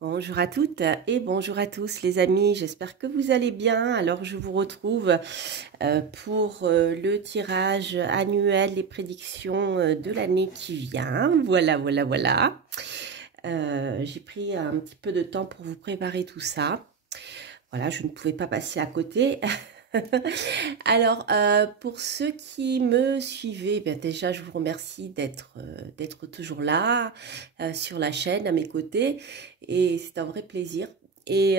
Bonjour à toutes et bonjour à tous les amis, j'espère que vous allez bien. Alors je vous retrouve pour le tirage annuel des prédictions de l'année qui vient. Voilà. J'ai pris un petit peu de temps pour vous préparer tout ça. Voilà, je ne pouvais pas passer à côté. Alors, pour ceux qui me suivaient, bien déjà, je vous remercie d'être toujours là sur la chaîne à mes côtés et c'est un vrai plaisir. Et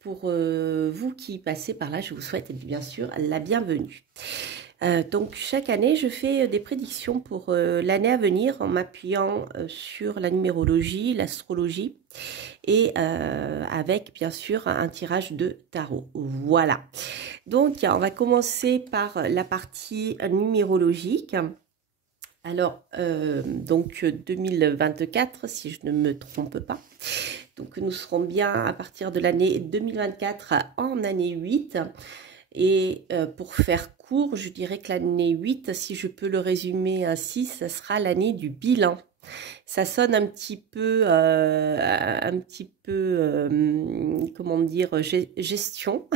pour vous qui passez par là, je vous souhaite bien sûr la bienvenue. Donc chaque année, je fais des prédictions pour l'année à venir en m'appuyant sur la numérologie, l'astrologie et avec bien sûr un tirage de tarot. Voilà. Donc on va commencer par la partie numérologique. Alors, donc 2024, si je ne me trompe pas. Donc nous serons bien à partir de l'année 2024 en année 8. Et pour faire court, je dirais que l'année 8, si je peux le résumer ainsi, ça sera l'année du bilan. Ça sonne un petit peu, comment dire, gestion.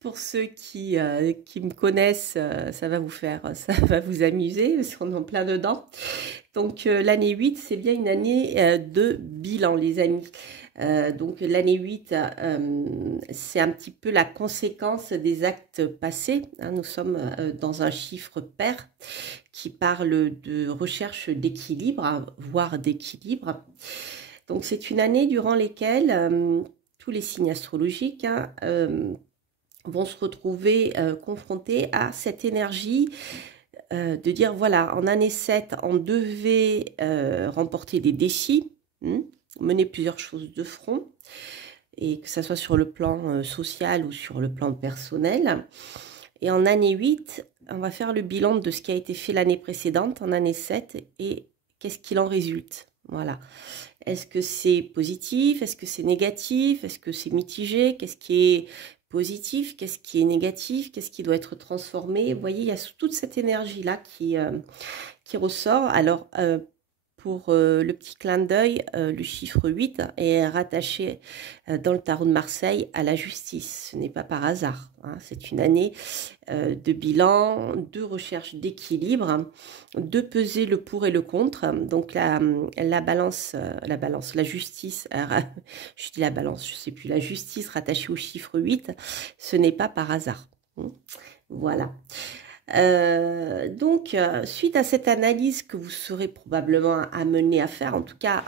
Pour ceux qui me connaissent, ça va vous amuser, parce qu'on est en plein dedans. Donc l'année 8, c'est bien une année de bilan, les amis. Donc l'année 8, c'est un petit peu la conséquence des actes passés. Hein. Nous sommes dans un chiffre pair qui parle de recherche d'équilibre, hein, voire d'équilibre. Donc c'est une année durant laquelle tous les signes astrologiques vont se retrouver confrontés à cette énergie de dire, voilà, en année 7, on devait remporter des défis, mener plusieurs choses de front, et que ce soit sur le plan social ou sur le plan personnel. Et en année 8, on va faire le bilan de ce qui a été fait l'année précédente, en année 7, et qu'est-ce qu'il en résulte. Voilà. Est-ce que c'est positif? Est-ce que c'est négatif? Est-ce que c'est mitigé? Qu'est-ce qui est positif? Qu'est-ce qui est négatif? Qu'est-ce qui doit être transformé? Vous voyez, il y a toute cette énergie-là qui ressort. Alors, pour le petit clin d'œil, le chiffre 8 est rattaché dans le tarot de Marseille à la justice. Ce n'est pas par hasard. Hein. C'est une année de bilan, de recherche d'équilibre, de peser le pour et le contre. Donc la balance, la justice, je dis la balance, je ne sais plus, la justice rattachée au chiffre 8, ce n'est pas par hasard. Voilà. Donc, suite à cette analyse que vous serez probablement amené à faire, en tout cas,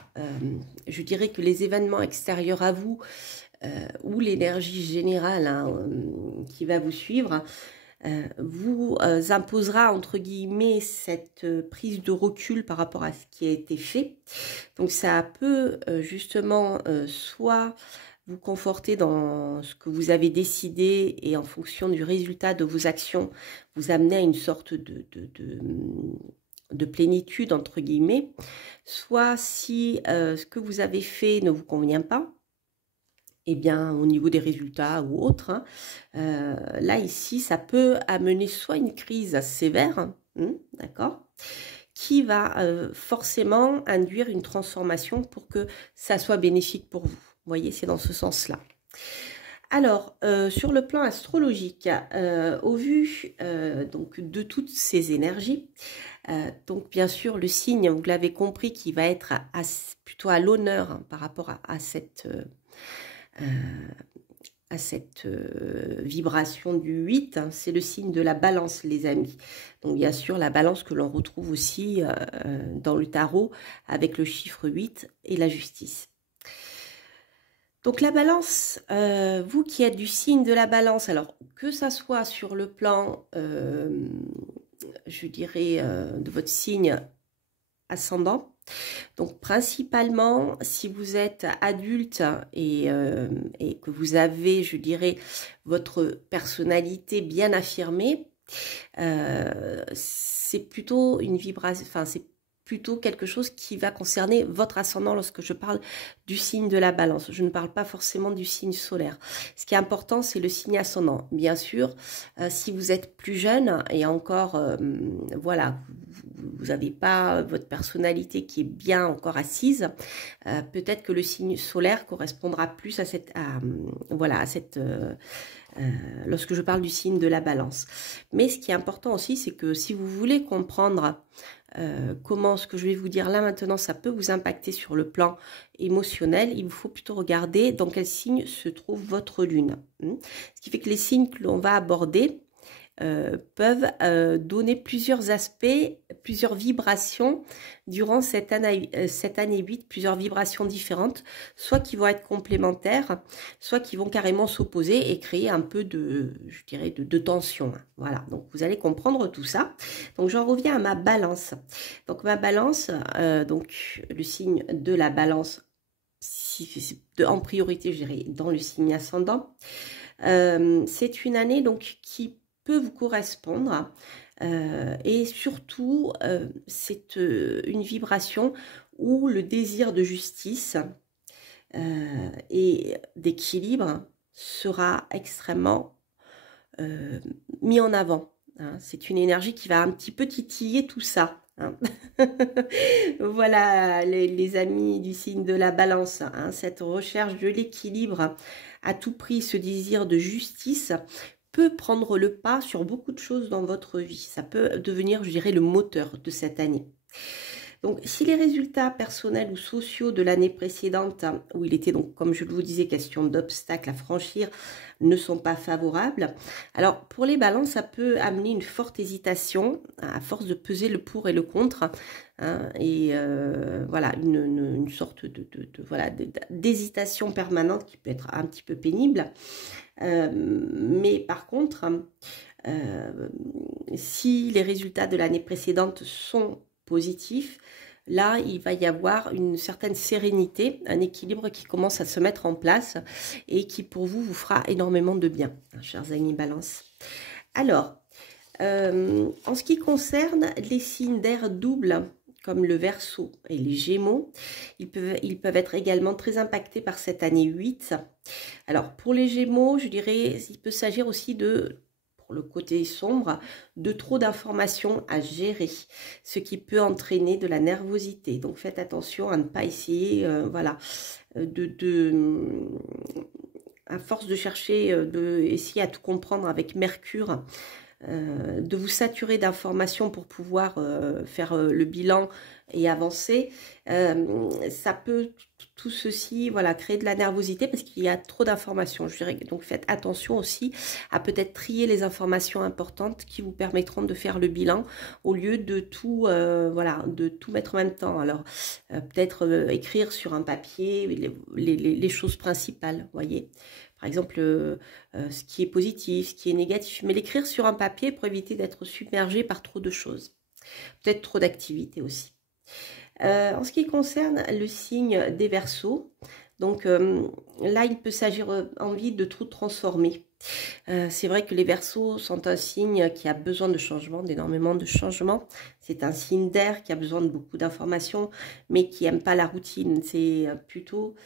je dirais que les événements extérieurs à vous ou l'énergie générale qui va vous suivre vous imposera, entre guillemets, cette prise de recul par rapport à ce qui a été fait. Donc, ça peut justement soit vous conforter dans ce que vous avez décidé et en fonction du résultat de vos actions, vous amener à une sorte de plénitude, entre guillemets, soit si ce que vous avez fait ne vous convient pas, eh bien, au niveau des résultats ou autre, hein, là, ici, ça peut amener soit une crise sévère, d'accord, qui va forcément induire une transformation pour que ça soit bénéfique pour vous. Vous voyez, c'est dans ce sens-là. Alors, sur le plan astrologique, au vu donc de toutes ces énergies, donc bien sûr le signe, vous l'avez compris, qui va être plutôt à l'honneur hein, par rapport à cette vibration du 8, hein, c'est le signe de la balance, les amis. Donc bien sûr la balance que l'on retrouve aussi dans le tarot avec le chiffre 8 et la justice. Donc la balance, vous qui êtes du signe de la balance, alors que ça soit sur le plan, je dirais, de votre signe ascendant, donc principalement si vous êtes adulte et que vous avez, je dirais, votre personnalité bien affirmée, c'est plutôt une vibration, enfin c'est plutôt quelque chose qui va concerner votre ascendant lorsque je parle du signe de la balance. Je ne parle pas forcément du signe solaire. Ce qui est important, c'est le signe ascendant. Bien sûr, si vous êtes plus jeune et encore, voilà, vous n'avez pas votre personnalité qui est bien encore assise, peut-être que le signe solaire correspondra plus à cette, voilà, à cette, lorsque je parle du signe de la balance. Mais ce qui est important aussi, c'est que si vous voulez comprendre comment ce que je vais vous dire là maintenant, ça peut vous impacter sur le plan émotionnel, il vous faut plutôt regarder dans quel signe se trouve votre lune. Ce qui fait que les signes que l'on va aborder peuvent donner plusieurs aspects, plusieurs vibrations durant cette année 8, plusieurs vibrations différentes, soit qui vont être complémentaires, soit qui vont carrément s'opposer et créer un peu de, je dirais, de tension. Voilà, donc vous allez comprendre tout ça. Donc j'en reviens à ma balance. Donc ma balance, donc le signe de la balance, en priorité, je dirais, dans le signe ascendant. C'est une année donc qui peut vous correspondre et surtout c'est une vibration où le désir de justice et d'équilibre sera extrêmement mis en avant. Hein. C'est une énergie qui va un petit peu titiller tout ça. Hein. Voilà les amis du signe de la balance, hein, cette recherche de l'équilibre à tout prix, ce désir de justice peut prendre le pas sur beaucoup de choses dans votre vie. Ça peut devenir, je dirais, le moteur de cette année. Donc, si les résultats personnels ou sociaux de l'année précédente, où il était donc, comme je vous disais, question d'obstacles à franchir, ne sont pas favorables, alors pour les balances, ça peut amener une forte hésitation, à force de peser le pour et le contre, hein, et voilà, une sorte voilà, d'hésitation permanente qui peut être un petit peu pénible. Mais par contre, si les résultats de l'année précédente sont positifs, là, il va y avoir une certaine sérénité, un équilibre qui commence à se mettre en place et qui, pour vous, vous fera énormément de bien, hein, chers amis Balance. Alors, en ce qui concerne les signes d'air double, comme le Verseau et les Gémeaux, ils peuvent être également très impactés par cette année 8. Alors, pour les Gémeaux, je dirais, il peut s'agir aussi de, pour le côté sombre, de trop d'informations à gérer, ce qui peut entraîner de la nervosité. Donc, faites attention à ne pas essayer, voilà, à force de chercher, essayer à tout comprendre avec Mercure, de vous saturer d'informations pour pouvoir faire le bilan et avancer, ça peut tout ceci, voilà, créer de la nervosité parce qu'il y a trop d'informations, je dirais. Donc faites attention aussi à peut-être trier les informations importantes qui vous permettront de faire le bilan au lieu de tout, voilà, de tout mettre en même temps. Alors peut-être écrire sur un papier les choses principales, voyez. Par exemple, ce qui est positif, ce qui est négatif, mais l'écrire sur un papier pour éviter d'être submergé par trop de choses. Peut-être trop d'activités aussi. En ce qui concerne le signe des Verseaux, donc là, il peut s'agir envie de tout transformer. C'est vrai que les Verseaux sont un signe qui a besoin de changement, d'énormément de changements. C'est un signe d'air qui a besoin de beaucoup d'informations, mais qui n'aime pas la routine. C'est plutôt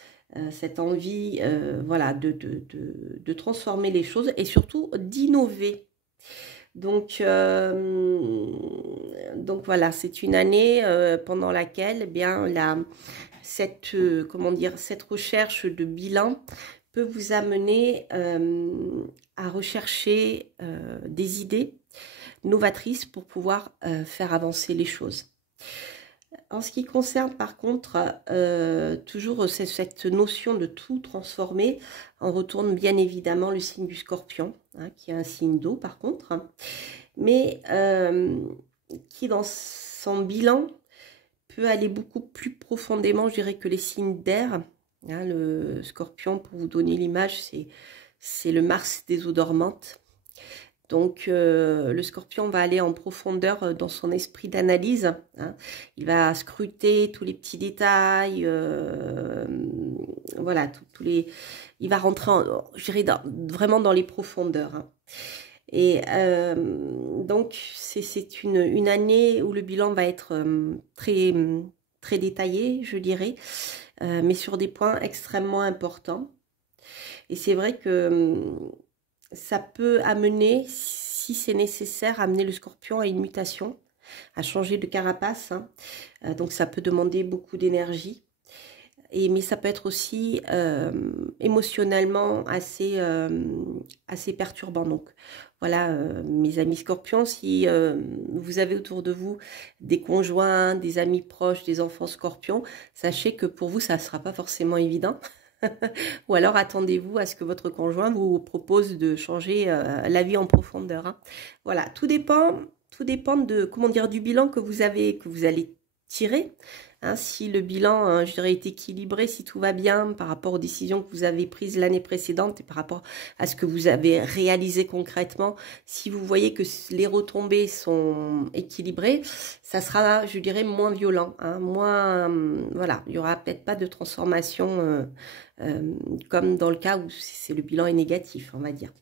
cette envie voilà, de transformer les choses et surtout d'innover. Donc voilà, c'est une année pendant laquelle eh bien, cette recherche de bilan peut vous amener à rechercher des idées novatrices pour pouvoir faire avancer les choses. En ce qui concerne par contre toujours cette notion de tout transformer, on retourne bien évidemment le signe du Scorpion, hein, qui est un signe d'eau par contre, hein, mais qui dans son bilan peut aller beaucoup plus profondément, je dirais, que les signes d'air. Hein, le Scorpion, pour vous donner l'image, c'est le Mars des eaux dormantes. Donc, le Scorpion va aller en profondeur dans son esprit d'analyse. Hein. Il va scruter tous les petits détails. Voilà, il va rentrer, je dirais, vraiment dans les profondeurs. Hein. Et donc, c'est une année où le bilan va être très, très détaillé, je dirais, mais sur des points extrêmement importants. Et c'est vrai que ça peut amener, si c'est nécessaire, amener le Scorpion à une mutation, à changer de carapace, hein. Donc ça peut demander beaucoup d'énergie. Mais ça peut être aussi émotionnellement assez perturbant. Donc voilà, mes amis scorpions, si vous avez autour de vous des conjoints, des amis proches, des enfants scorpions, sachez que pour vous, ça ne sera pas forcément évident. Ou alors attendez-vous à ce que votre conjoint vous propose de changer la vie en profondeur, hein. Voilà, tout dépend de, comment dire, du bilan que vous allez tirer. Hein, si le bilan, je dirais, est équilibré, si tout va bien par rapport aux décisions que vous avez prises l'année précédente et par rapport à ce que vous avez réalisé concrètement, si vous voyez que les retombées sont équilibrées, ça sera, je dirais, moins violent, hein, moins, voilà, il y aura peut-être pas de transformation comme dans le cas où le bilan est négatif, on va dire.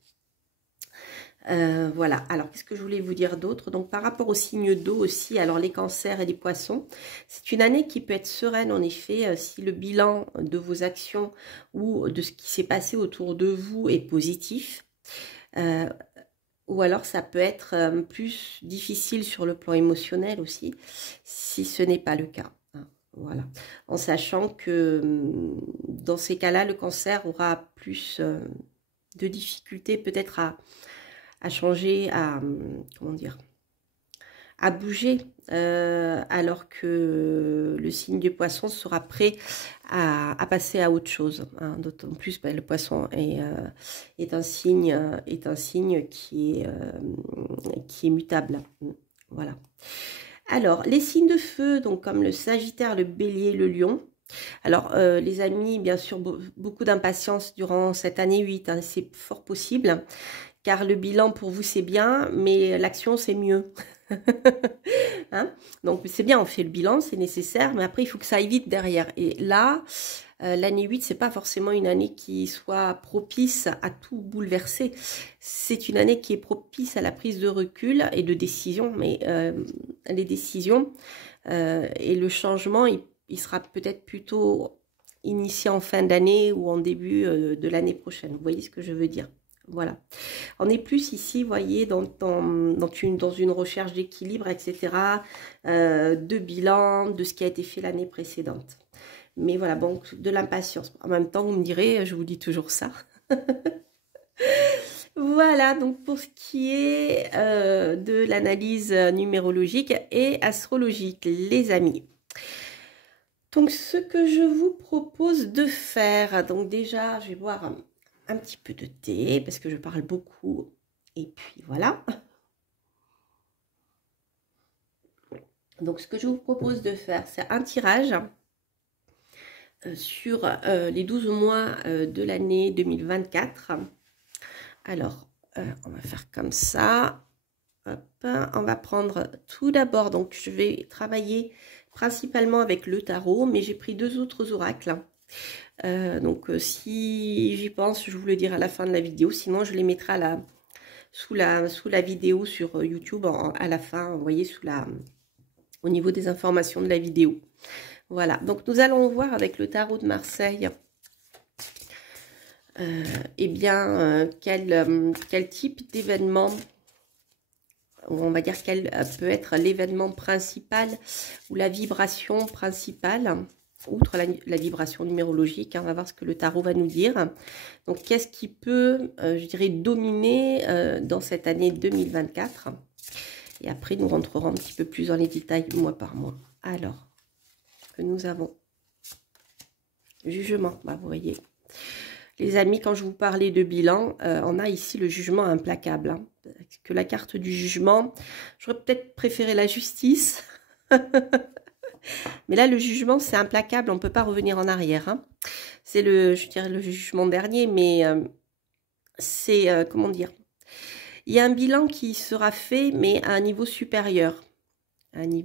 Voilà, alors qu'est-ce que je voulais vous dire d'autre? Donc par rapport aux signes d'eau aussi, alors les cancers et les poissons, c'est une année qui peut être sereine en effet, si le bilan de vos actions ou de ce qui s'est passé autour de vous est positif, ou alors ça peut être plus difficile sur le plan émotionnel aussi, si ce n'est pas le cas. Hein, voilà, en sachant que dans ces cas-là, le cancer aura plus de difficultés peut-être à changer, comment dire, à bouger, alors que le signe du poisson sera prêt à passer à autre chose, hein. D'autant plus, ben, le poisson est un signe qui est mutable. Voilà. Alors, les signes de feu, donc comme le Sagittaire, le Bélier, le Lion. Alors, les amis, bien sûr, beaucoup d'impatience durant cette année 8, hein, c'est fort possible. Car le bilan pour vous c'est bien, mais l'action c'est mieux. Hein, donc c'est bien, on fait le bilan, c'est nécessaire, mais après il faut que ça aille vite derrière. Et là, l'année 8, c'est pas forcément une année qui soit propice à tout bouleverser. C'est une année qui est propice à la prise de recul et de décision, mais les décisions et le changement, il sera peut-être plutôt initié en fin d'année ou en début de l'année prochaine. Vous voyez ce que je veux dire? Voilà. On est plus ici, vous voyez, dans une recherche d'équilibre, etc., de bilan, de ce qui a été fait l'année précédente. Mais voilà, bon, de l'impatience. En même temps, vous me direz, je vous dis toujours ça. Voilà, donc pour ce qui est de l'analyse numérologique et astrologique, les amis. Donc, ce que je vous propose de faire, donc déjà, je vais boire un petit peu de thé parce que je parle beaucoup et puis voilà. Donc ce que je vous propose de faire, c'est un tirage sur les 12 mois de l'année 2024. Alors on va faire comme ça. Hop, on va prendre tout d'abord, donc je vais travailler principalement avec le tarot, mais j'ai pris deux autres oracles. Donc si j'y pense, je vous le dirai à la fin de la vidéo, sinon je les mettrai sous la vidéo sur YouTube à la fin, vous voyez, au niveau des informations de la vidéo. Voilà, donc nous allons voir avec le tarot de Marseille eh bien quel type d'événement, on va dire quel peut être l'événement principal ou la vibration principale, outre la vibration numérologique, hein, on va voir ce que le tarot va nous dire. Donc, qu'est-ce qui peut, je dirais, dominer dans cette année 2024? Et après, nous rentrerons un petit peu plus dans les détails, mois par mois. Alors, que nous avons jugement, bah, vous voyez. Les amis, quand je vous parlais de bilan, on a ici le jugement implacable. Hein, que la carte du jugement, j'aurais peut-être préféré la justice. Mais là, le jugement, c'est implacable, on ne peut pas revenir en arrière. Hein. C'est je dirais, le jugement dernier, mais c'est, comment dire, il y a un bilan qui sera fait, mais à un niveau supérieur.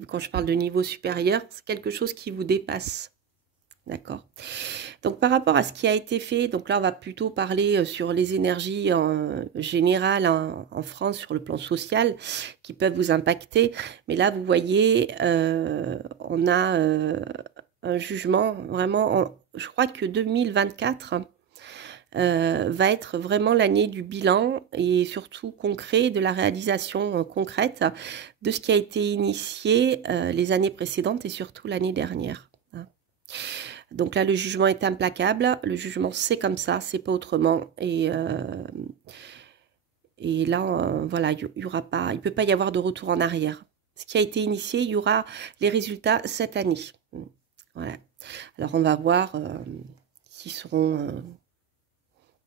Quand je parle de niveau supérieur, c'est quelque chose qui vous dépasse. D'accord. Donc, par rapport à ce qui a été fait, donc là, on va plutôt parler sur les énergies en général en France, sur le plan social, qui peuvent vous impacter. Mais là, vous voyez, on a un jugement vraiment, je crois que 2024, va être vraiment l'année du bilan et surtout concret, de la réalisation concrète de ce qui a été initié les années précédentes et surtout l'année dernière. Hein. Donc là, le jugement est implacable. Le jugement, c'est comme ça, c'est pas autrement. Et là, voilà, il ne peut pas y avoir de retour en arrière. Ce qui a été initié, il y aura les résultats cette année. Voilà. Alors, on va voir s'ils seront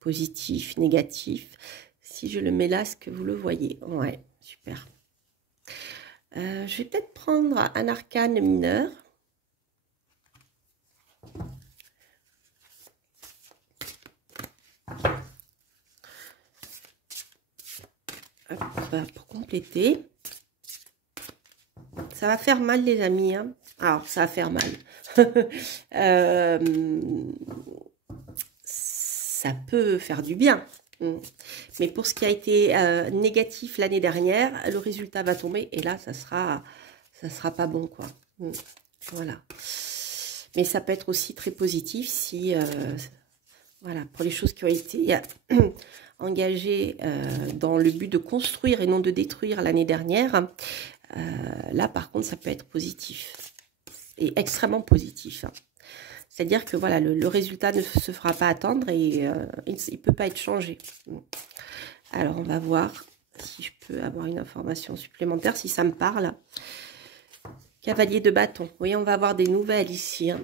positifs, négatifs. Si je le mets là, est-ce que vous le voyez? Ouais, super. Je vais peut-être prendre un arcane mineur. Pour compléter. Ça va faire mal, les amis. Hein. Alors, ça va faire mal. Ça peut faire du bien. Mais pour ce qui a été négatif l'année dernière, le résultat va tomber. Et là, ça sera pas bon, quoi. Voilà. Mais ça peut être aussi très positif si... voilà, pour les choses qui ont été engagées dans le but de construire et non de détruire l'année dernière, là, par contre, ça peut être positif et extrêmement positif. Hein. C'est-à-dire que voilà, le résultat ne se fera pas attendre et il ne peut pas être changé. Alors, on va voir si je peux avoir une information supplémentaire, si ça me parle. Cavalier de bâton. Vous voyez, on va avoir des nouvelles ici. Hein.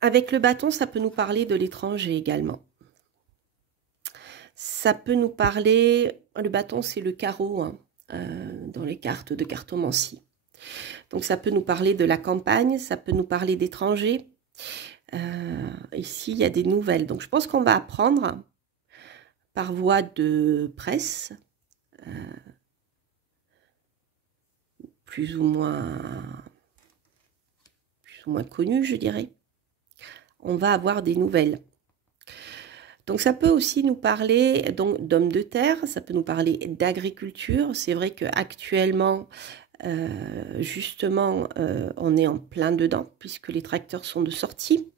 Avec le bâton, ça peut nous parler de l'étranger également. Ça peut nous parler, le bâton c'est le carreau hein, dans les cartes de cartomancie. Donc ça peut nous parler de la campagne, ça peut nous parler d'étrangers. Ici il y a des nouvelles. Donc je pense qu'on va apprendre par voie de presse, plus ou moins connues je dirais. On va avoir des nouvelles. Donc ça peut aussi nous parler d'hommes de terre, ça peut nous parler d'agriculture. C'est vrai qu'actuellement, justement, on est en plein dedans puisque les tracteurs sont de sortie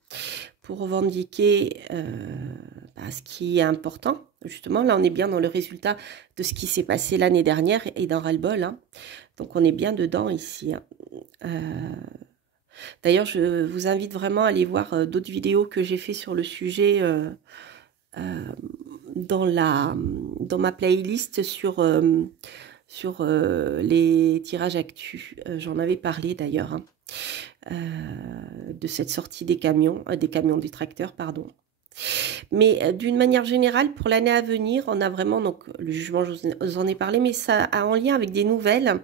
pour revendiquer ce qui est important. Justement, là on est bien dans le résultat de ce qui s'est passé l'année dernière et dans ras-le-bol. Hein. Donc on est bien dedans ici. Hein. D'ailleurs, je vous invite vraiment à aller voir d'autres vidéos que j'ai fait sur le sujet dans ma playlist sur les tirages actus. J'en avais parlé d'ailleurs hein, de cette sortie des camions, des tracteurs, pardon. Mais d'une manière générale, pour l'année à venir, on a vraiment, donc le jugement, je vous en ai parlé, mais ça a en lien avec des nouvelles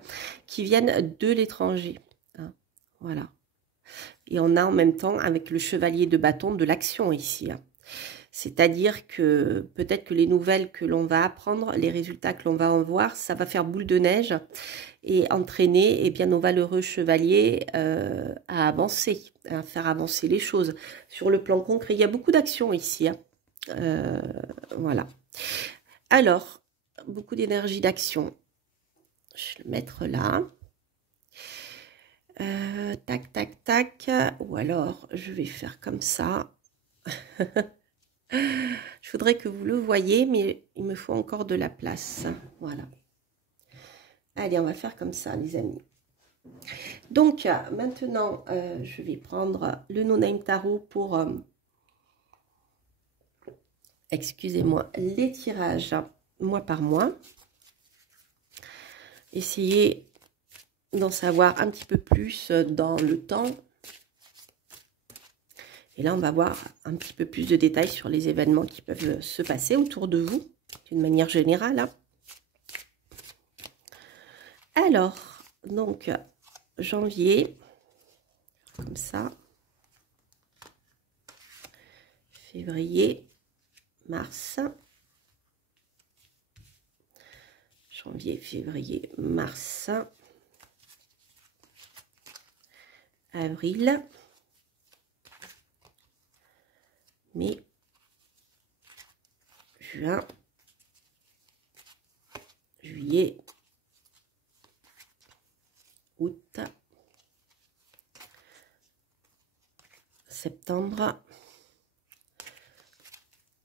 qui viennent de l'étranger. Hein, voilà. Et on a en même temps, avec le chevalier de bâton, de l'action ici. Hein. C'est-à-dire que peut-être que les nouvelles que l'on va apprendre, les résultats que l'on va en voir, ça va faire boule de neige et entraîner nos valeureux chevaliers à avancer, à faire avancer les choses. Sur le plan concret, il y a beaucoup d'actions ici. Hein. Voilà. Alors, beaucoup d'énergie d'action. Je vais le mettre là. Tac, tac, tac. Ou alors, je vais faire comme ça. Je voudrais que vous le voyez, mais il me faut encore de la place. Voilà. Allez, on va faire comme ça, les amis. Donc, maintenant, je vais prendre le No Name Tarot pour, excusez-moi, les tirages mois par mois. Essayez d'en savoir un petit peu plus dans le temps. Et là, on va voir un petit peu plus de détails sur les événements qui peuvent se passer autour de vous, d'une manière générale. Hein. Alors, donc, janvier, comme ça, février, mars, janvier, février, mars, avril, mai, juin, juillet, août, septembre,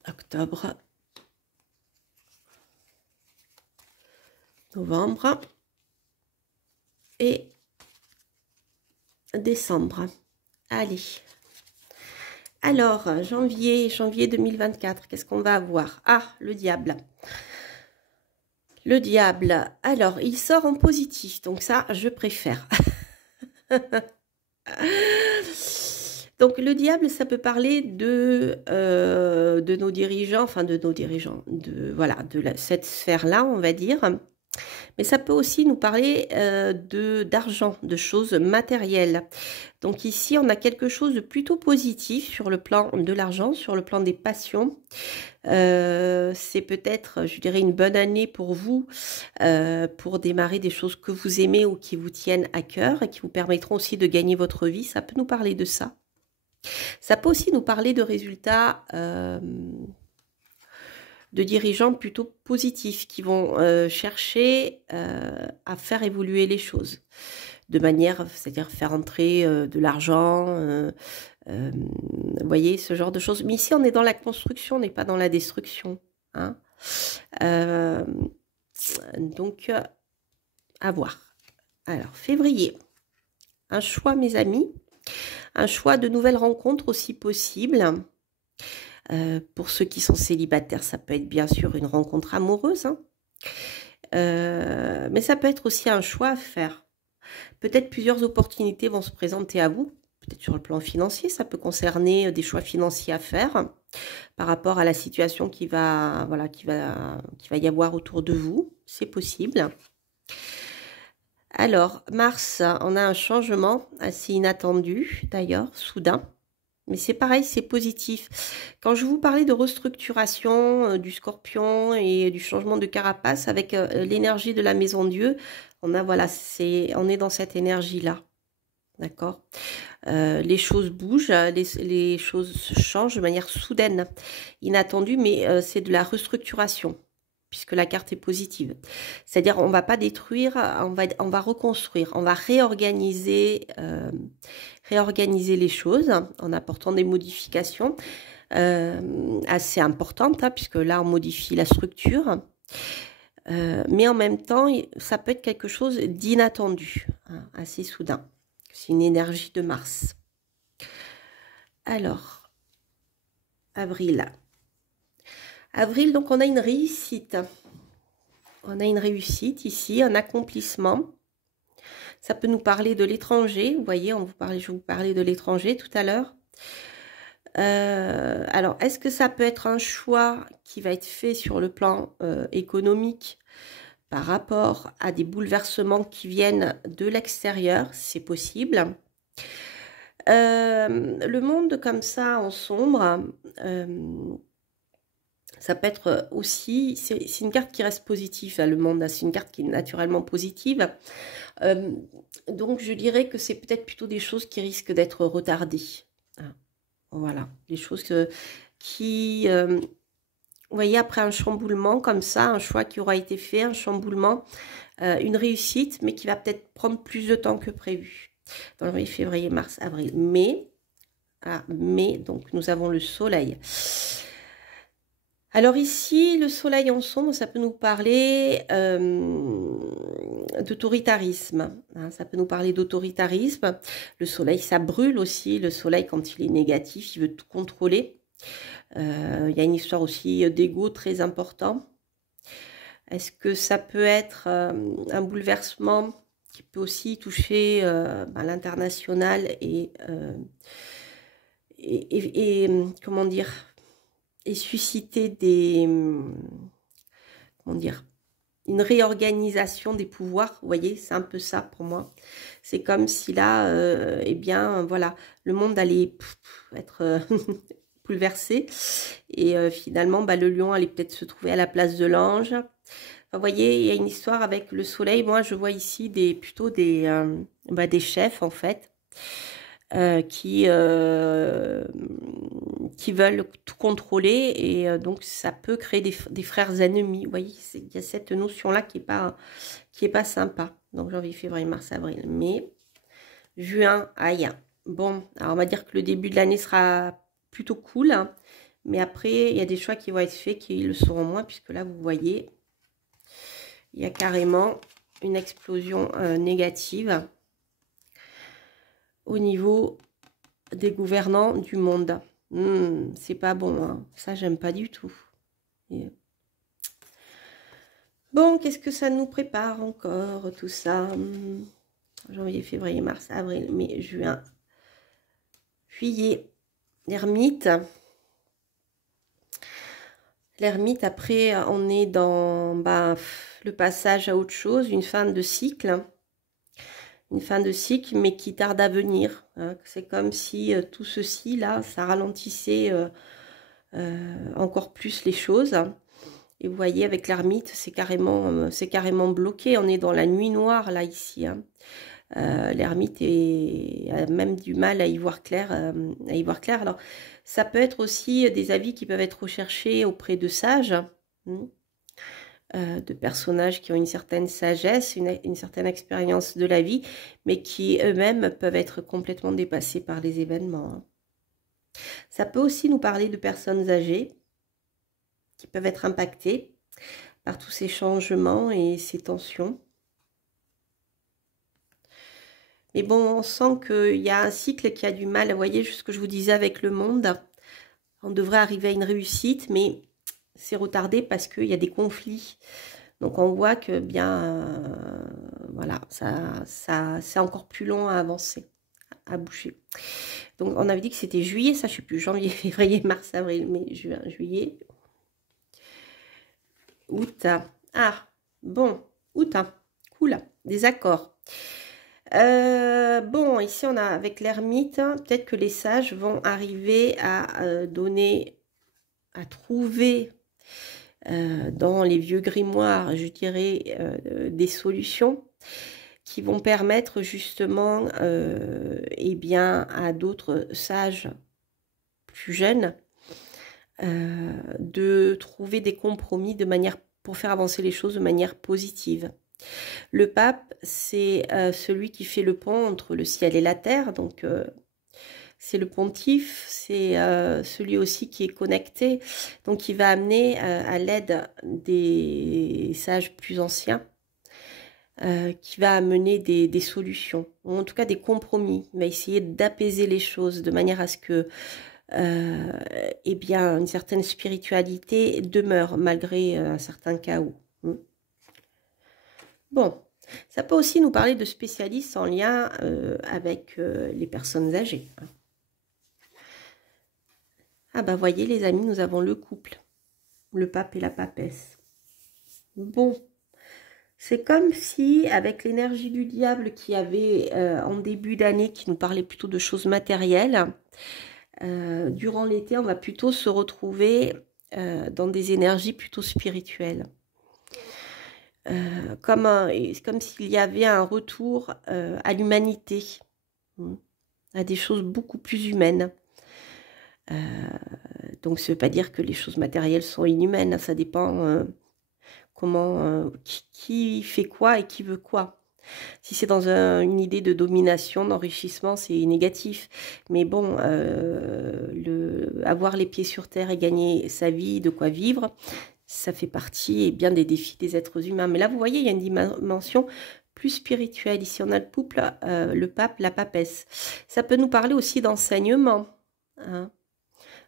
octobre, novembre et décembre. Allez. Alors, janvier 2024, qu'est-ce qu'on va avoir? Ah, le diable. Le diable. Alors, il sort en positif, donc ça, je préfère. Donc, le diable, ça peut parler de nos dirigeants, enfin de nos dirigeants, voilà, cette sphère-là, on va dire. Mais ça peut aussi nous parler d'argent, de choses matérielles. Donc ici, on a quelque chose de plutôt positif sur le plan de l'argent, sur le plan des passions. C'est peut-être, je dirais, une bonne année pour vous, pour démarrer des choses que vous aimez ou qui vous tiennent à cœur et qui vous permettront aussi de gagner votre vie. Ça peut nous parler de ça. Ça peut aussi nous parler de résultats de dirigeants plutôt positifs qui vont chercher à faire évoluer les choses de manière, c'est-à-dire faire entrer de l'argent, vous voyez, ce genre de choses. Mais ici, on est dans la construction, on n'est pas dans la destruction. Hein. Donc, à voir. Alors, février. Un choix, mes amis. Un choix de nouvelles rencontres aussi possibles. Pour ceux qui sont célibataires, ça peut être bien sûr une rencontre amoureuse. Hein. Mais ça peut être aussi un choix à faire. Peut-être plusieurs opportunités vont se présenter à vous. Peut-être sur le plan financier, ça peut concerner des choix financiers à faire par rapport à la situation qui va y avoir autour de vous. C'est possible. Alors, Mars, on a un changement assez inattendu, d'ailleurs, soudain. Mais c'est pareil, c'est positif. Quand je vous parlais de restructuration du Scorpion et du changement de carapace avec l'énergie de la Maison Dieu, on est dans cette énergie-là. D'accord. Les choses bougent, les choses changent de manière soudaine, inattendue, mais c'est de la restructuration, puisque la carte est positive. C'est-à-dire, on ne va pas détruire, on va reconstruire, on va réorganiser les choses en apportant des modifications assez importantes, hein, puisque là, on modifie la structure. Mais en même temps, ça peut être quelque chose d'inattendu, hein, assez soudain. C'est une énergie de Mars. Alors, avril. Avril, donc on a une réussite. On a une réussite ici, un accomplissement. Ça peut nous parler de l'étranger. Vous voyez, je vous parlais de l'étranger tout à l'heure. Alors, est-ce que ça peut être un choix qui va être fait sur le plan économique par rapport à des bouleversements qui viennent de l'extérieur? C'est possible. Le monde comme ça, en sombre, ça peut être aussi, c'est une carte qui reste positive, le monde, c'est une carte qui est naturellement positive. Donc, je dirais que c'est peut-être plutôt des choses qui risquent d'être retardées. Voilà, des choses qui... vous voyez, après un chamboulement comme ça, un choix qui aura été fait, un chamboulement, une réussite, mais qui va peut-être prendre plus de temps que prévu. Dans le février, mars, avril, mai. Donc nous avons le soleil. Alors ici, le soleil en sombre, ça peut nous parler d'autoritarisme. Hein, ça peut nous parler d'autoritarisme. Le soleil, ça brûle aussi. Le soleil, quand il est négatif, il veut tout contrôler. Il y a une histoire aussi d'ego très important. Est-ce que ça peut être un bouleversement qui peut aussi toucher l'international et comment dire, et susciter une réorganisation des pouvoirs? Vous voyez, c'est un peu ça pour moi. C'est comme si là, eh bien, voilà, le monde allait être bouleversé et finalement, le lion allait peut-être se trouver à la place de l'ange. Vous voyez, il y a une histoire avec le soleil. Moi, je vois ici plutôt des chefs, en fait, qui veulent tout contrôler. Et donc, ça peut créer des frères ennemis. Vous voyez, il y a cette notion-là qui est pas sympa. Donc, janvier, février, mars, avril, mai, juin, aïe. Bon, alors on va dire que le début de l'année sera plutôt cool, hein, mais après, il y a des choix qui vont être faits qui le seront moins, puisque là, vous voyez, il y a carrément une explosion négative au niveau des gouvernants du monde. C'est pas bon, hein. Ça, j'aime pas du tout. Et... Bon, qu'est-ce que ça nous prépare encore, tout ça? Janvier, février, mars, avril, mai, juin, juillet. L'ermite. L'ermite, après, on est dans le passage à autre chose, une fin de cycle. Une fin de cycle, mais qui tarde à venir. Hein. C'est comme si tout ceci, là, ça ralentissait encore plus les choses. Et vous voyez, avec l'ermite, c'est carrément bloqué. On est dans la nuit noire, là, ici. Hein. L'ermite a même du mal à y voir clair. Alors, ça peut être aussi des avis qui peuvent être recherchés auprès de sages, de personnages qui ont une certaine sagesse, une certaine expérience de la vie, mais qui eux-mêmes peuvent être complètement dépassés par les événements. Hein. Ça peut aussi nous parler de personnes âgées qui peuvent être impactées par tous ces changements et ces tensions. Mais bon, on sent qu'il y a un cycle qui a du mal. Vous voyez, ce que je vous disais avec le monde, on devrait arriver à une réussite, mais c'est retardé parce qu'il y a des conflits. Donc on voit que voilà, ça c'est encore plus long à avancer, à bouger. Donc on avait dit que c'était juillet, ça je sais plus, janvier, février, mars, avril, mai, juin, juillet, août. Ah, bon, août, hein, cool, des accords. Bon, ici on a avec l'ermite, peut-être que les sages vont arriver à trouver dans les vieux grimoires, je dirais, des solutions qui vont permettre justement à d'autres sages plus jeunes de trouver des compromis pour faire avancer les choses de manière positive. Le pape, c'est celui qui fait le pont entre le ciel et la terre, donc c'est le pontife, c'est celui aussi qui est connecté, donc il va amener à l'aide des sages plus anciens, qui va amener des solutions, ou en tout cas des compromis. Il va essayer d'apaiser les choses de manière à ce que une certaine spiritualité demeure malgré un certain chaos. Bon, ça peut aussi nous parler de spécialistes en lien avec les personnes âgées. Ah bah voyez les amis, nous avons le couple, le pape et la papesse. Bon, c'est comme si avec l'énergie du diable qui avait en début d'année, qui nous parlait plutôt de choses matérielles, durant l'été on va plutôt se retrouver dans des énergies plutôt spirituelles. Comme s'il y avait un retour à l'humanité, à des choses beaucoup plus humaines. Donc ça ne veut pas dire que les choses matérielles sont inhumaines, ça dépend qui fait quoi et qui veut quoi. Si c'est dans une idée de domination, d'enrichissement, c'est négatif. Mais bon, avoir les pieds sur terre et gagner sa vie, de quoi vivre, ça fait partie bien des défis des êtres humains. Mais là, vous voyez, il y a une dimension plus spirituelle. Ici, on a le couple, le pape, la papesse. Ça peut nous parler aussi d'enseignement. Hein,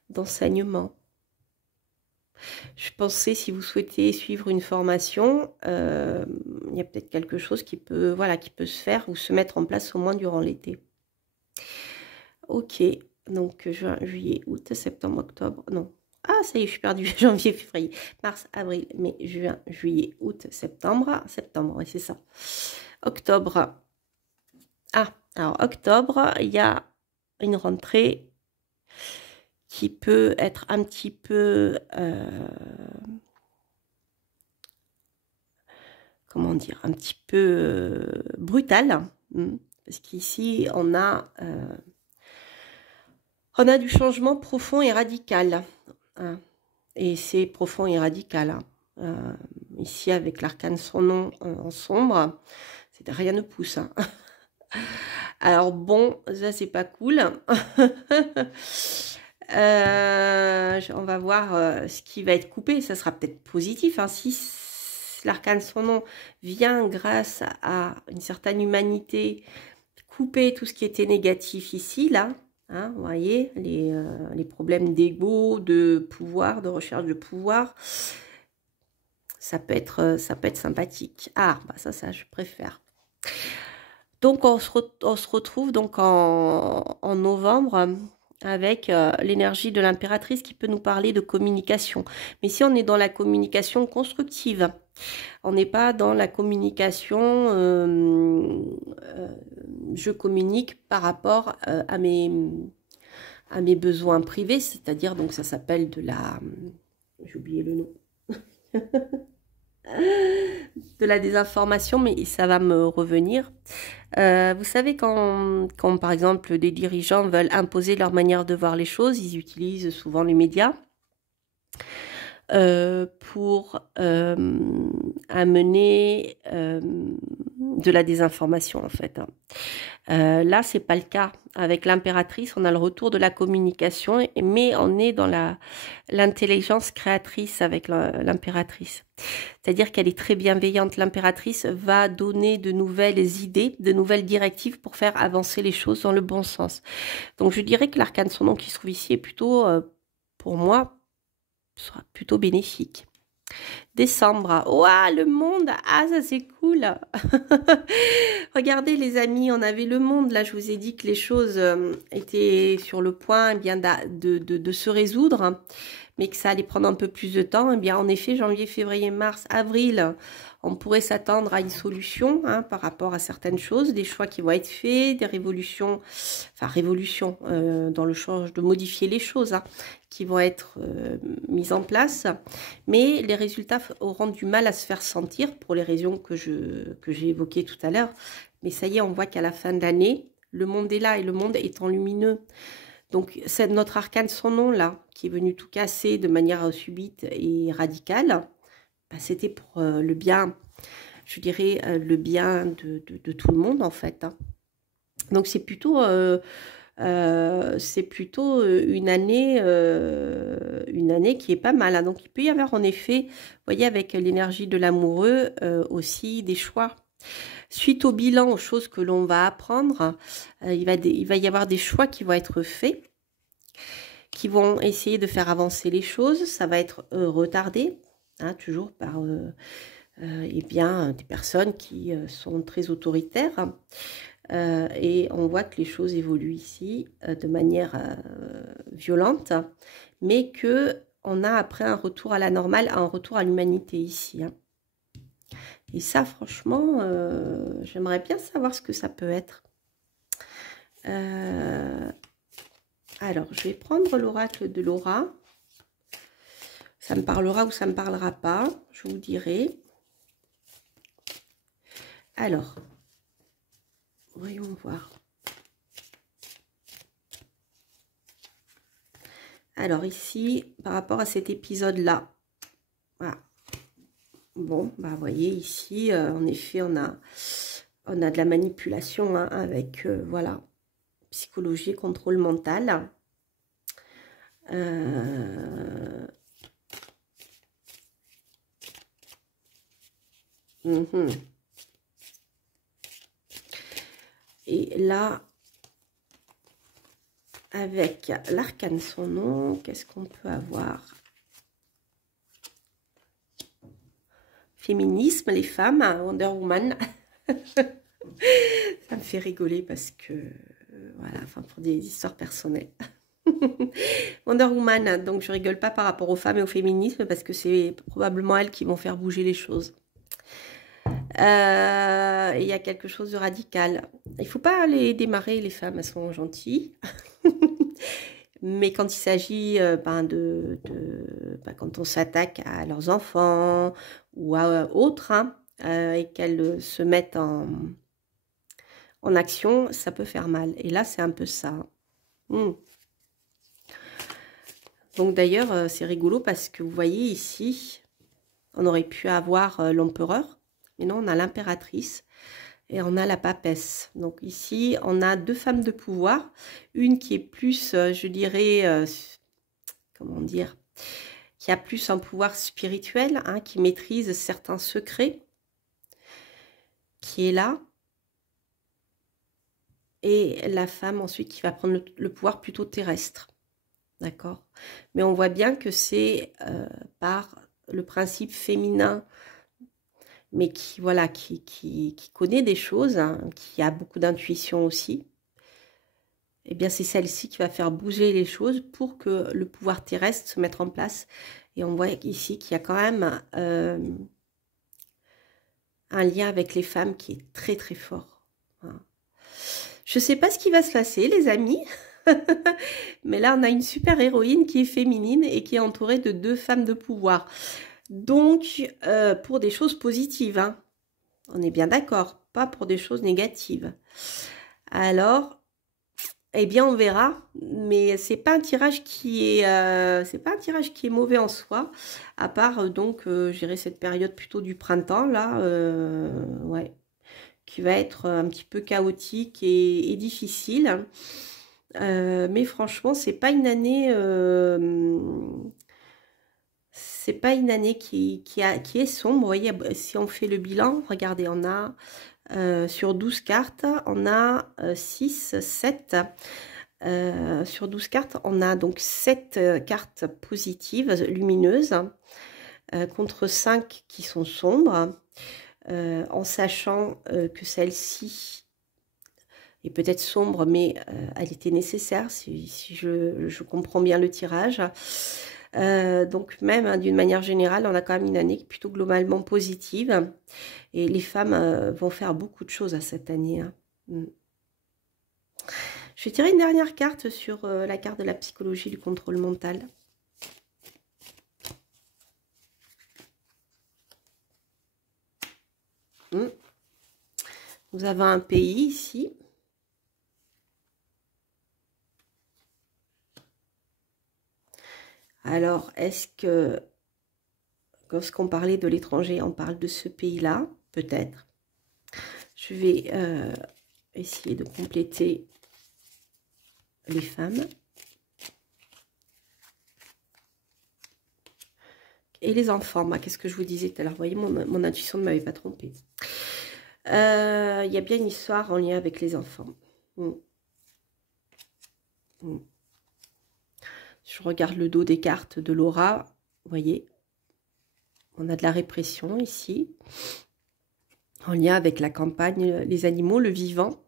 d'enseignement. Je pensais, si vous souhaitez suivre une formation, il y a peut-être quelque chose qui peut se faire ou se mettre en place au moins durant l'été. Ok, donc juin, juillet, août, septembre, octobre, non. Ah, ça y est, je suis perdue. Janvier, février, mars, avril, mai, juin, juillet, août, septembre, oui, c'est ça. Octobre. Ah, alors octobre, il y a une rentrée qui peut être un petit peu, comment dire, un petit peu brutal, parce qu'ici on a du changement profond et radical, hein, et c'est profond et radical. Hein. Ici avec l'arcane son nom en sombre, rien ne pousse. Hein. Alors bon, ça c'est pas cool. On va voir ce qui va être coupé. Ça sera peut-être positif, hein. Si l'arcane son nom vient grâce à une certaine humanité couper tout ce qui était négatif ici, là, hein, vous voyez, les problèmes d'ego, de pouvoir, de recherche de pouvoir, ça peut être sympathique. Ah, bah ça je préfère. Donc on se retrouve donc en novembre avec l'énergie de l'impératrice qui peut nous parler de communication. Mais si on est dans la communication constructive, on n'est pas dans la communication, je communique par rapport à mes besoins privés, c'est-à-dire, donc ça s'appelle de la... J'ai oublié le nom. De la désinformation, mais ça va me revenir. Vous savez, quand par exemple des dirigeants veulent imposer leur manière de voir les choses, ils utilisent souvent les médias pour amener de la désinformation en fait. Là, c'est pas le cas. Avec l'impératrice, on a le retour de la communication, mais on est dans l'intelligence créatrice avec l'impératrice. C'est-à-dire qu'elle est très bienveillante. L'impératrice va donner de nouvelles idées, de nouvelles directives pour faire avancer les choses dans le bon sens. Donc, je dirais que l'arcane son nom qui se trouve ici est plutôt, pour moi, sera plutôt bénéfique. Décembre, ouah, le monde, ah ça c'est cool. Regardez les amis, on avait le monde, là je vous ai dit que les choses étaient sur le point bien de se résoudre, hein, mais que ça allait prendre un peu plus de temps. Eh bien en effet, janvier, février, mars, avril, on pourrait s'attendre à une solution, hein, par rapport à certaines choses, des choix qui vont être faits, des révolutions, enfin révolutions dans le sens de modifier les choses, hein, qui vont être mises en place, mais les résultats auront du mal à se faire sentir pour les raisons que j'ai évoquées tout à l'heure. Mais ça y est, on voit qu'à la fin de l'année, le monde est là et le monde étant lumineux. Donc, c'est notre arcane son nom là, qui est venu tout casser de manière subite et radicale. Bah, c'était pour le bien, je dirais, le bien de tout le monde en fait, hein. Donc, c'est plutôt une année qui est pas mal, hein. Donc, il peut y avoir en effet, vous voyez, avec l'énergie de l'amoureux, aussi des choix. Suite au bilan, aux choses que l'on va apprendre, il va y avoir des choix qui vont être faits, qui vont essayer de faire avancer les choses. Ça va être retardé, hein, toujours par eh bien, des personnes qui sont très autoritaires, hein. Et on voit que les choses évoluent ici de manière violente, mais que on a après un retour à la normale, un retour à l'humanité ici, hein. Et ça, franchement, j'aimerais bien savoir ce que ça peut être. Alors, je vais prendre l'oracle de Laura. Ça me parlera ou ça ne me parlera pas, je vous dirai. Alors, voyons voir. Alors ici, par rapport à cet épisode-là, voilà. Bon, bah vous voyez ici, en effet, on a de la manipulation, hein, avec, voilà, psychologie, contrôle mental. Et là, avec l'arcane son nom, qu'est-ce qu'on peut avoir? Féminisme, les femmes, Wonder Woman. Ça me fait rigoler parce que, voilà, enfin pour des histoires personnelles. Wonder Woman, donc je rigole pas par rapport aux femmes et au féminisme parce que c'est probablement elles qui vont faire bouger les choses. Il y a quelque chose de radical. Il faut pas les démarrer, les femmes, elles sont gentilles. Mais quand il s'agit quand on s'attaque à leurs enfants ou à autres, hein, et qu'elles se mettent en action, ça peut faire mal. Et là, c'est un peu ça. Donc d'ailleurs, c'est rigolo parce que vous voyez ici, on aurait pu avoir l'empereur, mais non, on a l'impératrice. et on a la papesse. Donc ici, on a deux femmes de pouvoir. Une qui est plus, je dirais, comment dire, qui a plus un pouvoir spirituel, hein, qui maîtrise certains secrets, qui est là. Et la femme ensuite qui va prendre le pouvoir plutôt terrestre. D'accord? Mais on voit bien que c'est par le principe féminin, mais qui, voilà, qui connaît des choses, hein, qui a beaucoup d'intuition aussi. Eh bien, c'est celle-ci qui va faire bouger les choses pour que le pouvoir terrestre se mette en place. Et on voit ici qu'il y a quand même un lien avec les femmes qui est très très fort. Voilà. Je ne sais pas ce qui va se passer, les amis. Mais là, on a une super héroïne qui est féminine et qui est entourée de deux femmes de pouvoir. Donc, pour des choses positives, hein. On est bien d'accord, pas pour des choses négatives. Alors, eh bien, on verra. Mais c'est pas un tirage qui est, c'est pas un tirage qui est mauvais en soi, à part donc, je dirais cette période plutôt du printemps là, ouais, qui va être un petit peu chaotique et difficile. Mais franchement, c'est pas une année, c'est pas une année qui est sombre. Vous voyez, si on fait le bilan, regardez, on a sur 12 cartes, on a 6, 7. Sur 12 cartes, on a donc 7 cartes positives, lumineuses, contre 5 qui sont sombres, en sachant que celle-ci est peut-être sombre, mais elle était nécessaire, si je comprends bien le tirage. Donc même, hein, d'une manière générale, on a quand même une année plutôt globalement positive. Et les femmes vont faire beaucoup de choses à cette année, hein. Je vais tirer une dernière carte sur la carte de la psychologie du contrôle mental. Nous avons un pays ici. Alors, est-ce que, lorsqu'on parlait de l'étranger, on parle de ce pays-là? Peut-être. Je vais essayer de compléter les femmes. Et les enfants, bah, qu'est-ce que je vous disais tout à l'heure? Vous voyez, mon intuition ne m'avait pas trompée. Il y a bien une histoire en lien avec les enfants. Je regarde le dos des cartes de Laura. Vous voyez, on a de la répression ici. En lien avec la campagne, les animaux, le vivant.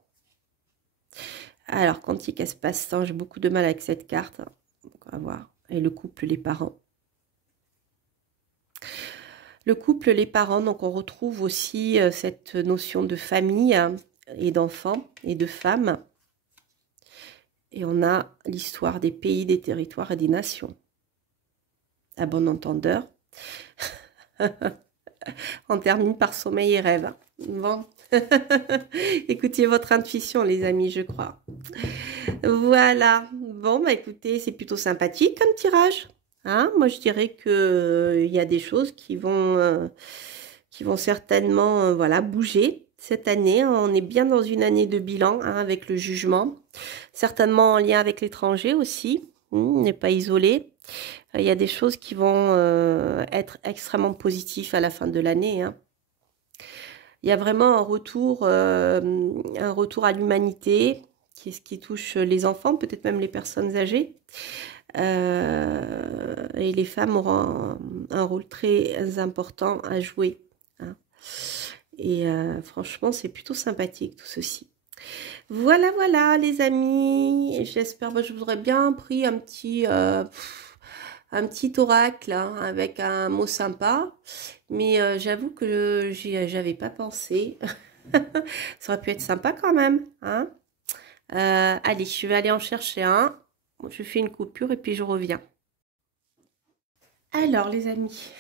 Alors, quantique espace-temps, j'ai beaucoup de mal avec cette carte. Donc, on va voir. Et le couple, les parents. Le couple, les parents, donc on retrouve aussi cette notion de famille et d'enfants et de femmes. Et on a l'histoire des pays, des territoires et des nations. À bon entendeur. On termine par sommeil et rêve. Bon. Écoutez votre intuition, les amis, je crois. Voilà. Bon, bah écoutez, c'est plutôt sympathique comme tirage. Hein, moi, je dirais que il y a des choses qui vont certainement voilà, bouger cette année. On est bien dans une année de bilan, hein, avec le jugement. Certainement en lien avec l'étranger aussi. On n'est pas isolé. Il y a des choses qui vont être extrêmement positives à la fin de l'année, hein. Il y a vraiment un retour à l'humanité, qui touche les enfants, peut-être même les personnes âgées. Et les femmes auront un rôle très important à jouer, hein. Et franchement, c'est plutôt sympathique tout ceci. Voilà, voilà les amis. J'espère que je vous aurais bien pris un petit oracle, hein, avec un mot sympa. Mais j'avoue que j'avais pas pensé. Ça aurait pu être sympa quand même, hein. Allez, je vais aller en chercher un. Je fais une coupure et puis je reviens. Alors les amis,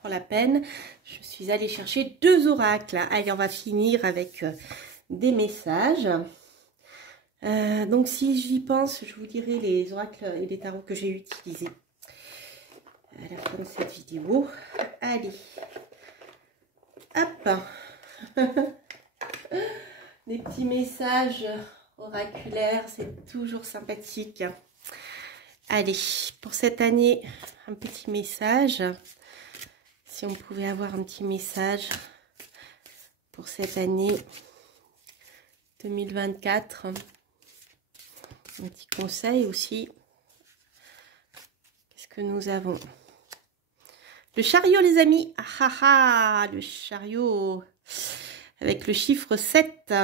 pour la peine, je suis allée chercher 2 oracles. Allez, on va finir avec des messages. Donc si j'y pense, je vous dirai les oracles et les tarots que j'ai utilisés à la fin de cette vidéo. Allez, hop. Des petits messages oraculaires, c'est toujours sympathique. Allez, pour cette année, un petit message. Si on pouvait avoir un petit message pour cette année 2024. Un petit conseil aussi. Qu'est-ce que nous avons? Le chariot, les amis. Ah ah ah, le chariot. Avec le chiffre 7.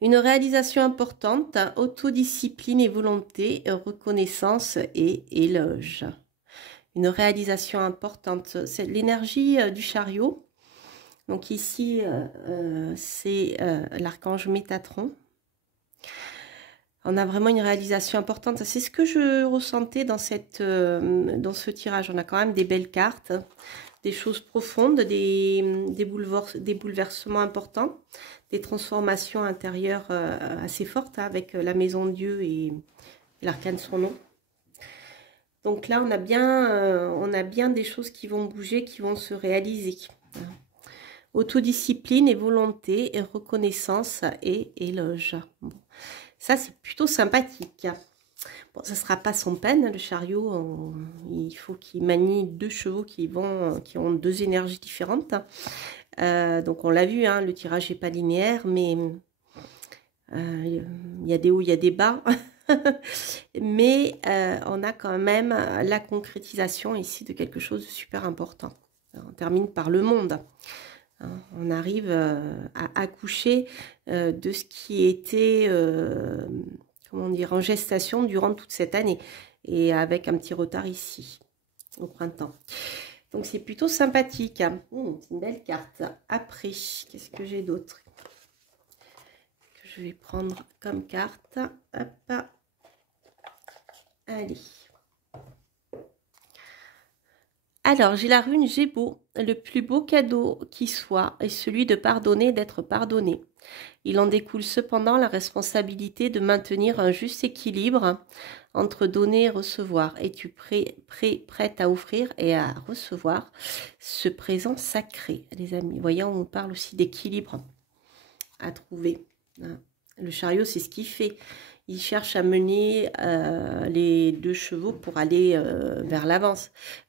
Une réalisation importante, autodiscipline et volonté, reconnaissance et éloge. Une réalisation importante. C'est l'énergie du chariot. Donc ici, c'est l'archange Métatron. On a vraiment une réalisation importante. C'est ce que je ressentais dans ce tirage. On a quand même des belles cartes, des choses profondes, des bouleversements importants, des transformations intérieures assez fortes, hein, avec la maison de Dieu et l'arcane son nom. Donc là, on a bien des choses qui vont bouger, qui vont se réaliser. Autodiscipline et volonté, et reconnaissance et éloge. Bon. Ça, c'est plutôt sympathique. Bon, ça ne sera pas sans peine, le chariot. Il faut qu'il manie 2 chevaux qui ont 2 énergies différentes. Donc, on l'a vu, hein, le tirage n'est pas linéaire, mais il y a des hauts, il y a des bas. Mais on a quand même la concrétisation ici de quelque chose de super important. On termine par le monde. On arrive à accoucher de ce qui était comment dire, en gestation durant toute cette année et avec un petit retard ici au printemps. Donc c'est plutôt sympathique. C'est une belle carte. Après, qu'est-ce que j'ai d'autre que je vais prendre comme carte? Hop. Allez. Alors, j'ai la rune Gémeaux. Le plus beau cadeau qui soit est celui de pardonner et d'être pardonné. Il en découle cependant la responsabilité de maintenir un juste équilibre entre donner et recevoir. Es-tu prête à offrir et à recevoir ce présent sacré, les amis? Vous voyez, on parle aussi d'équilibre à trouver. Le chariot, c'est ce qu'il fait. Il cherche à mener les 2 chevaux pour aller vers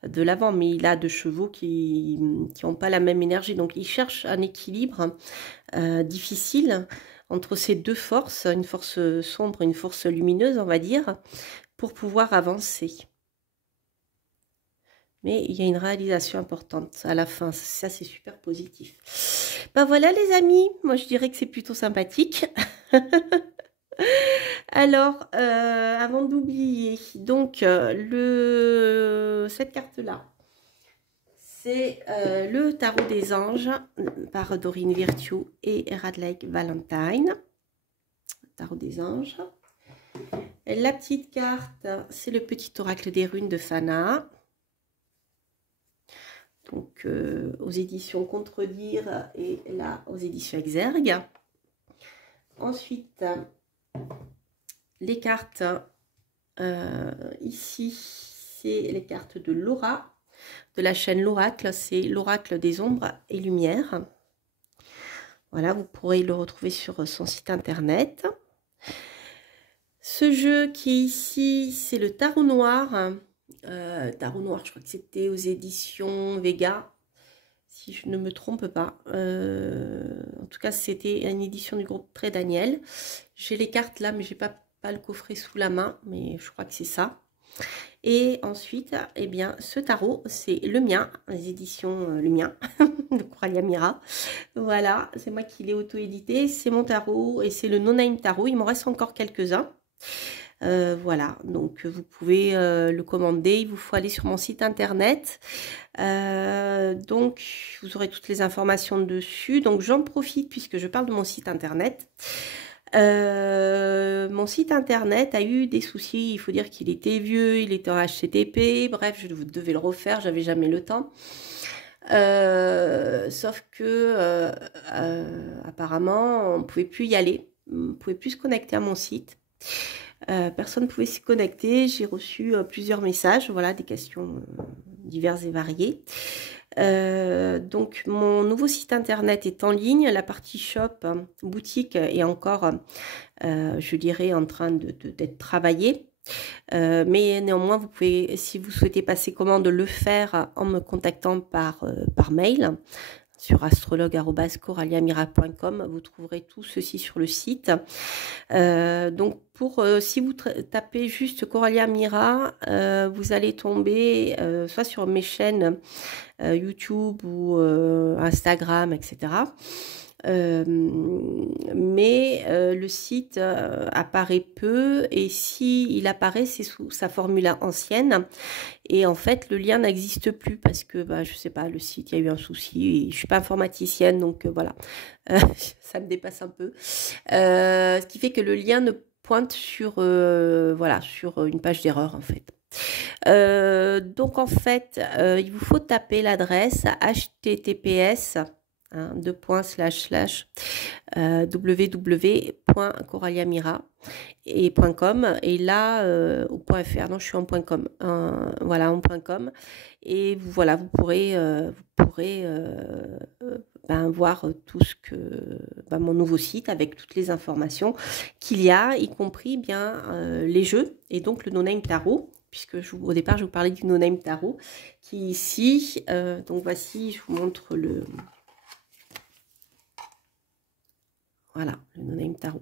de l'avant, mais il a 2 chevaux qui n'ont pas la même énergie. Donc, il cherche un équilibre difficile entre ces 2 forces, une force sombre et une force lumineuse, on va dire, pour pouvoir avancer. Mais il y a une réalisation importante à la fin. Ça, c'est super positif. Ben voilà, les amis. Moi, je dirais que c'est plutôt sympathique. Alors, avant d'oublier, donc, cette carte-là, c'est le Tarot des Anges par Doreen Virtue et Radleigh Valentine. Tarot des Anges. Et la petite carte, c'est le petit oracle des runes de Fana. Donc, aux éditions Contredire et là, aux éditions Exergue. Ensuite, les cartes, ici, c'est les cartes de Laura, de la chaîne L'Oracle. C'est l'Oracle des ombres et lumières. Voilà, vous pourrez le retrouver sur son site internet. Ce jeu qui est ici, c'est le Tarot Noir. Tarot Noir, je crois que c'était aux éditions Vega, si je ne me trompe pas. En tout cas, c'était une édition du groupe Très Daniel. J'ai les cartes là, mais j'ai pas le coffret sous la main, mais je crois que c'est ça. Et ensuite, eh bien, ce tarot, c'est le mien, les éditions le mien, de Coralia Mira. Voilà, c'est moi qui l'ai auto-édité, c'est mon tarot et c'est le No Name Tarot. Il m'en reste encore quelques-uns. Voilà, donc vous pouvez le commander. Il vous faut aller sur mon site internet. Donc, vous aurez toutes les informations dessus. Donc, j'en profite puisque je parle de mon site internet. Mon site internet a eu des soucis. Il faut dire qu'il était vieux, il était en HTTP. Bref, je devais le refaire, j'avais jamais le temps. Sauf que apparemment, on ne pouvait plus y aller. On ne pouvait plus se connecter à mon site. Personne ne pouvait s'y connecter. J'ai reçu plusieurs messages, voilà, des questions diverses et variées. Donc mon nouveau site internet est en ligne, la partie shop, boutique est encore, je dirais, en train d'être travaillée. Mais néanmoins, vous pouvez, si vous souhaitez passer commande, le faire en me contactant par mail sur astrologue@coralliamira.com. Vous trouverez tout ceci sur le site. Donc si vous tapez juste Coralia Mira, vous allez tomber soit sur mes chaînes YouTube ou Instagram, etc. Mais le site apparaît peu, et si il apparaît, c'est sous sa formule ancienne, et en fait le lien n'existe plus parce que je sais pas, le site, il y a eu un souci, et je suis pas informaticienne, donc voilà, ça me dépasse un peu, ce qui fait que le lien ne pointe sur voilà, sur une page d'erreur en fait. Donc en fait, il vous faut taper l'adresse https www.coralliamira et .com, et là au .fr, non, je suis en .com, voilà, en .com, et voilà, vous pourrez voir tout ce que mon nouveau site avec toutes les informations qu'il y a, y compris bien les jeux, et donc le No Name Tarot, puisque au départ je vous parlais du No Name Tarot qui est ici. Donc voici, je vous montre le... Voilà, le No Name Tarot.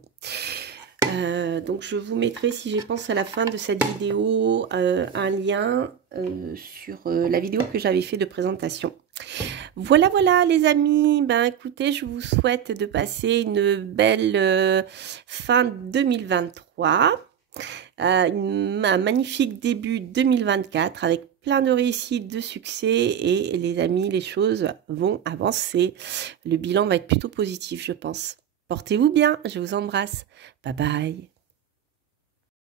Donc je vous mettrai, si j'y pense, à la fin de cette vidéo, un lien sur la vidéo que j'avais fait de présentation. Voilà, voilà les amis, écoutez, je vous souhaite de passer une belle fin 2023, un magnifique début 2024 avec plein de réussites, de succès, et les amis, les choses vont avancer. Le bilan va être plutôt positif, je pense. Portez-vous bien, je vous embrasse. Bye bye.